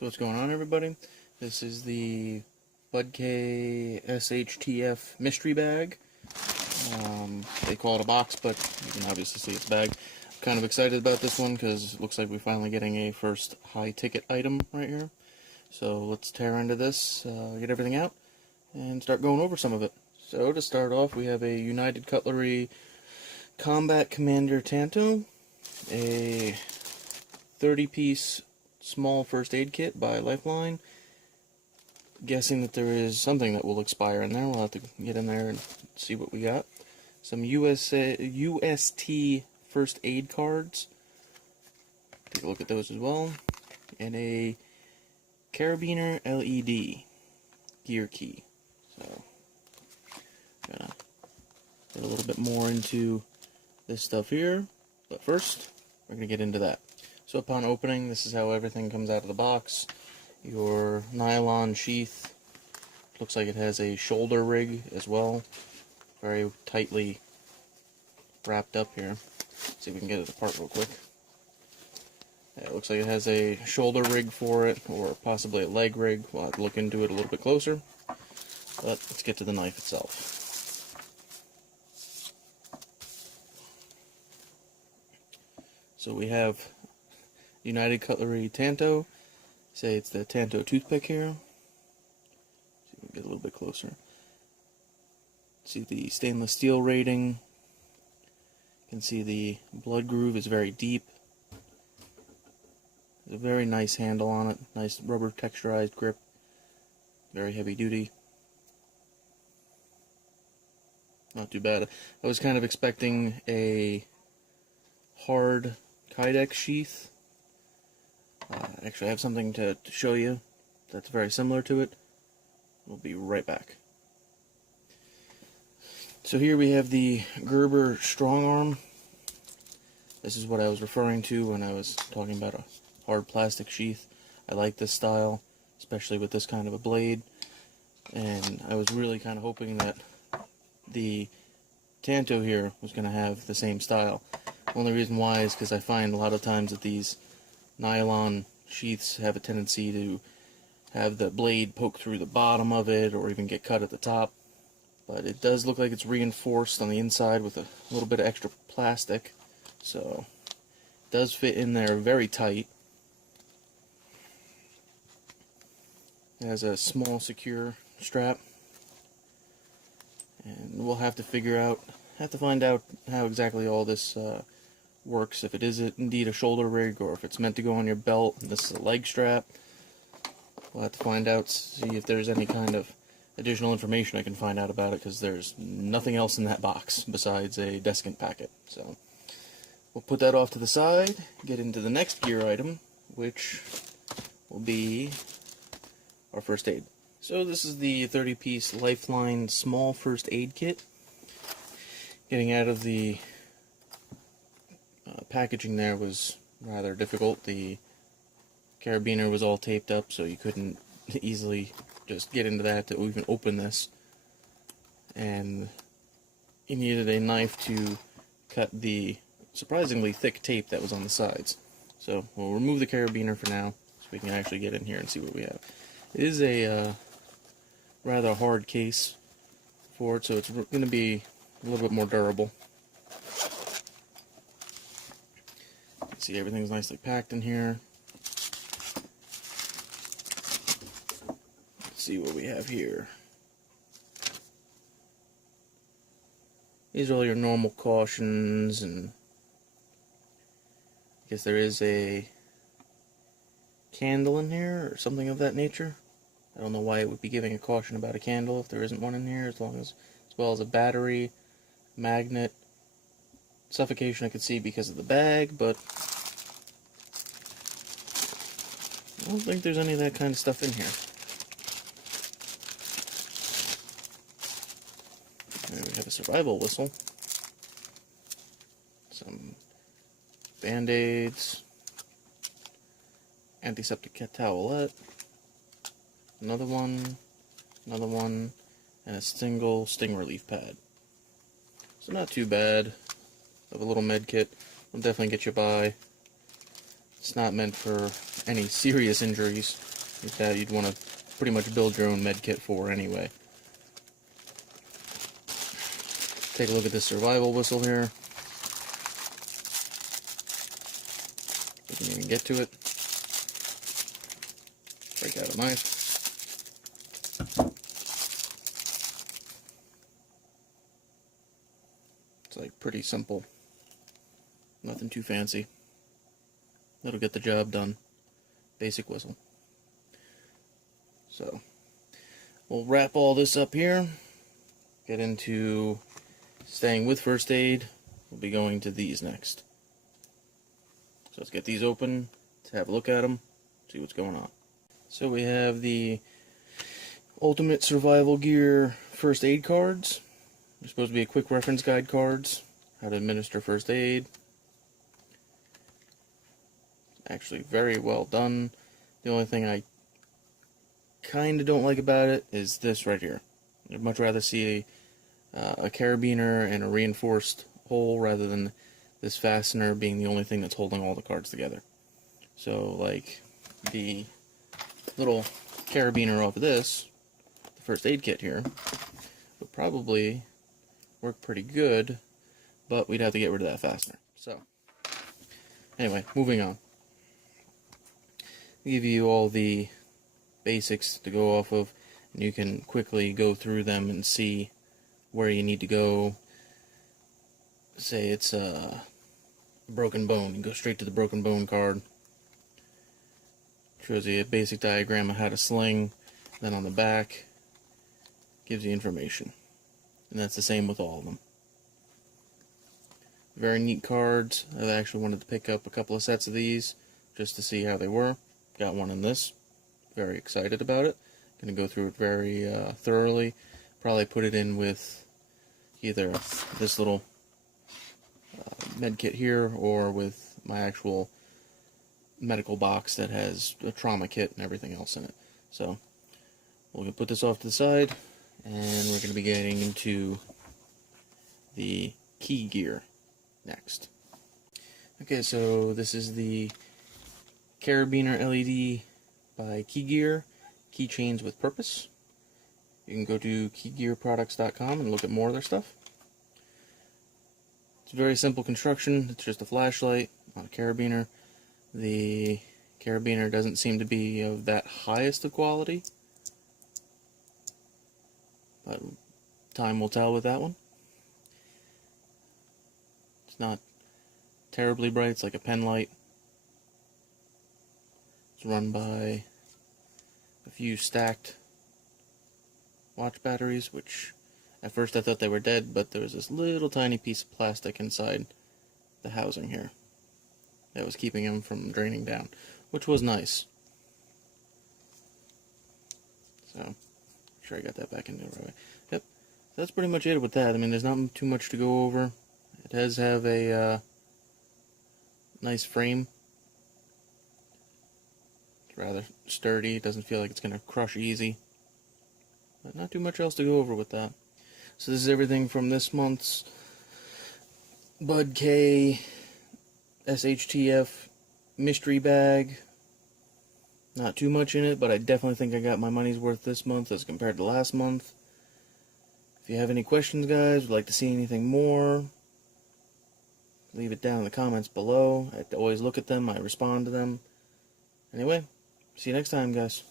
So what's going on, everybody? This is the Budk SHTF mystery bag. They call it a box, but you can obviously see it's a bag. I'm kind of excited about this one because it looks like we're finally getting a first high-ticket item right here. So let's tear into this, get everything out, and start going over some of it. So to start off, we have a United Cutlery Combat Commander Tanto, a 30-piece small first aid kit by Lifeline. Guessing that there is something that will expire in there. We'll have to get in there and see what we got. Some UST first aid cards. Take a look at those as well. And a Carabiner LED gear key. So, gonna get a little bit more into this stuff here. But first, we're gonna get into that. So upon opening, this is how everything comes out of the box. Your nylon sheath, looks like it has a shoulder rig as well, very tightly wrapped up here. Let's see if we can get it apart real quick. Yeah, it looks like it has a shoulder rig for it, or possibly a leg rig. We'll have to look into it a little bit closer, but let's get to the knife itself. So we have United Cutlery Tanto. Say it's the Tanto toothpick here. See if we can get a little bit closer. See the stainless steel rating. You can see the blood groove is very deep. There's a very nice handle on it. Nice rubber texturized grip. Very heavy duty. Not too bad. I was kind of expecting a hard Kydex sheath. Actually, I have something to show you that's very similar to it. We'll be right back. So here we have the Gerber Strong-Arm. This is what I was referring to when I was talking about a hard plastic sheath. I like this style, especially with this kind of a blade. And I was really kind of hoping that the Tanto here was going to have the same style. Only reason why is because I find a lot of times that these nylon sheaths have a tendency to have the blade poke through the bottom of it or even get cut at the top. But it does look like it's reinforced on the inside with a little bit of extra plastic. So it does fit in there very tight. It has a small secure strap. And we'll have to find out how exactly all this works, if it is indeed a shoulder rig or if it's meant to go on your belt and this is a leg strap. We'll have to find out, see if there's any kind of additional information I can find out about it, because there's nothing else in that box besides a desiccant packet. So we'll put that off to the side, get into the next gear item, which will be our first aid. So this is the 30-piece Lifeline small first aid kit. Getting out of the packaging there was rather difficult. The carabiner was all taped up, so you couldn't easily just get into that to even open this. And you needed a knife to cut the surprisingly thick tape that was on the sides. So we'll remove the carabiner for now, so we can actually get in here and see what we have. It is a rather hard case for it, so it's going to be a little bit more durable. See, everything's nicely packed in here. Let's see what we have here. These are all your normal cautions, and I guess there is a candle in here or something of that nature. I don't know why it would be giving a caution about a candle if there isn't one in here, as well as a battery, magnet. Suffocation I could see because of the bag, but I don't think there's any of that kind of stuff in here. There we have a survival whistle, some band-aids, antiseptic towelette, another one, and a single sting relief pad. So not too bad. Of a little med kit will definitely get you by. It's not meant for any serious injuries. that you'd want to pretty much build your own med kit for anyway. Take a look at this survival whistle here. We can even get to it. Break out a knife. It's like pretty simple. Nothing too fancy. That'll get the job done. Basic whistle. So, we'll wrap all this up here. Get into staying with first aid. We'll be going to these next. So let's get these open to have a look at them, see what's going on. So we have the Ultimate Survival Gear First Aid cards. They're supposed to be a quick reference guide cards, how to administer first aid. Actually very well done. The only thing I kind of don't like about it is this right here. I'd much rather see a carabiner and a reinforced hole rather than this fastener being the only thing that's holding all the cards together. So like the little carabiner off of this, the first aid kit here, would probably work pretty good, but we'd have to get rid of that fastener. So anyway, moving on. I'll give you all the basics to go off of, and you can quickly go through them and see where you need to go. Say it's a broken bone, you go straight to the broken bone card. Shows you a basic diagram of how to sling, then on the back gives you information. And that's the same with all of them. Very neat cards. I actually wanted to pick up a couple of sets of these just to see how they were. Got one in this. Very excited about it. Going to go through it very thoroughly. Probably put it in with either this little med kit here or with my actual medical box that has a trauma kit and everything else in it. So we're going to put this off to the side, and we're going to be getting into the key gear next. Okay, so this is the Carabiner LED by Key Gear, Keychains with Purpose. You can go to keygearproducts.com and look at more of their stuff. It's a very simple construction. It's just a flashlight on a carabiner. The carabiner doesn't seem to be of that highest of quality, but time will tell with that one. It's not terribly bright. It's like a pen light. It's run by a few stacked watch batteries, which at first I thought they were dead, but there was this little tiny piece of plastic inside the housing here that was keeping them from draining down, which was nice. So, make sure I got that back into the right way. Yep, that's pretty much it with that. I mean, there's not too much to go over. It does have a nice frame. It's rather sturdy. It doesn't feel like it's going to crush easy. But not too much else to go over with that. So this is everything from this month's Budk SHTF mystery bag. Not too much in it, but I definitely think I got my money's worth this month as compared to last month. If you have any questions, guys, would like to see anything more, leave it down in the comments below. I always look at them, I respond to them. Anyway, see you next time, guys.